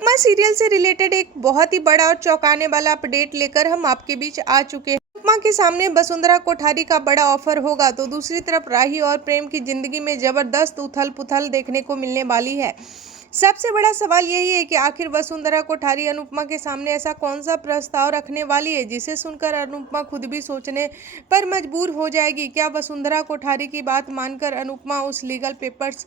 उपमा serial से related एक बहुत ही बड़ा और चौंकाने वाला अपडेट लेकर हम आपके बीच आ चुके हैं। उपमा के सामने वसुंधरा कोठारी का बड़ा ऑफर होगा तो दूसरी तरफ राही और प्रेम की जिंदगी में जबरदस्त उथल पुथल देखने को मिलने वाली है। सबसे बड़ा सवाल यही है कि आखिर वसुंधरा कोठारी अनुपमा के सामने ऐसा कौन सा प्रस्ताव रखने वाली है जिसे सुनकर अनुपमा खुद भी सोचने पर मजबूर हो जाएगी। क्या वसुंधरा कोठारी की बात मानकर अनुपमा उस लीगल पेपर्स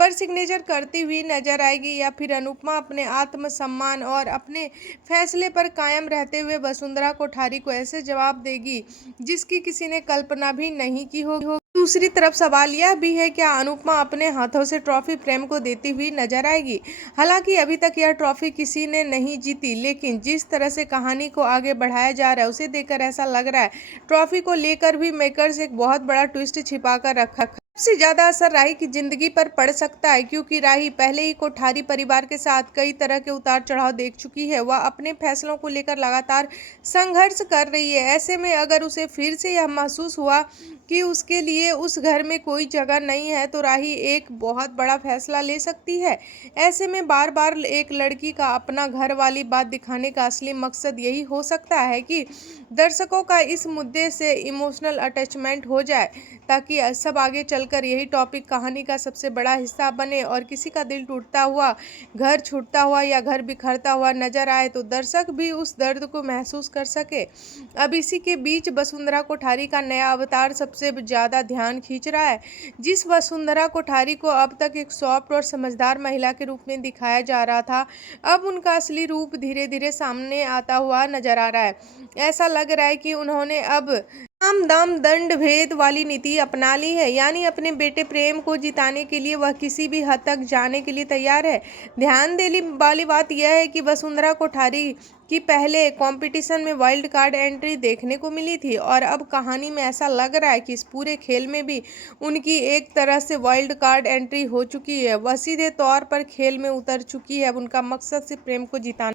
पर सिग्नेचर करती हुई नजर आएगी, या फिर अनुपमा अपने आत्मसम्मान और अपने फैसले पर कायम रहते हुए वसुंधरा कोठारी को ऐसे जवाब देगी जिसकी किसी ने कल्पना भी नहीं की होगी। दूसरी तरफ सवाल यह भी है, क्या अनुपमा अपने हाथों से ट्रॉफी प्रेम को देती हुई नजर आएगी। हालांकि अभी तक यह ट्रॉफी किसी ने नहीं जीती, लेकिन जिस तरह से कहानी को आगे बढ़ाया जा रहा है उसे देखकर ऐसा लग रहा है ट्रॉफी को लेकर भी मेकर्स एक बहुत बड़ा ट्विस्ट छिपा कर रखा। सबसे ज्यादा असर राही की जिंदगी पर पड़ सकता है, क्योंकि राही पहले ही कोठारी परिवार के साथ कई तरह के उतार चढ़ाव देख चुकी है। वह अपने फैसलों को लेकर लगातार संघर्ष कर रही है। ऐसे में अगर उसे फिर से यह महसूस हुआ कि उसके लिए उस घर में कोई जगह नहीं है तो राही एक बहुत बड़ा फैसला ले सकती है। ऐसे में बार बार एक लड़की का अपना घर वाली बात दिखाने का असली मकसद यही हो सकता है कि दर्शकों का इस मुद्दे से इमोशनल अटैचमेंट हो जाए, ताकि सब आगे चलकर यही टॉपिक कहानी का सबसे बड़ा हिस्सा बने और किसी का दिल टूटता हुआ, घर छूटता हुआ या घर बिखरता हुआ नजर आए तो दर्शक भी उस दर्द को महसूस कर सके। अब इसी के बीच वसुंधरा कोठारी का नया अवतार सबसे ज्यादा ध्यान खींच रहा है। जिस वसुंधरा कोठारी को अब तक एक सॉफ्ट और समझदार महिला के रूप में दिखाया जा रहा था, अब उनका असली रूप धीरे धीरे सामने आता हुआ नजर आ रहा है। ऐसा लग रहा है कि उन्होंने अब साम दाम दंड भेद वाली नीति अपना ली है, यानी अपने बेटे प्रेम को जिताने के लिए वह किसी भी हद तक जाने के लिए तैयार है। ध्यान देने वाली बात यह है कि वसुंधरा कोठारी की पहले कंपटीशन में वाइल्ड कार्ड एंट्री देखने को मिली थी, और अब कहानी में ऐसा लग रहा है कि इस पूरे खेल में भी उनकी एक तरह से वाइल्ड कार्ड एंट्री हो चुकी है। वह सीधे तौर पर खेल में उतर चुकी है। अब उनका मकसद सिर्फ प्रेम को जिताना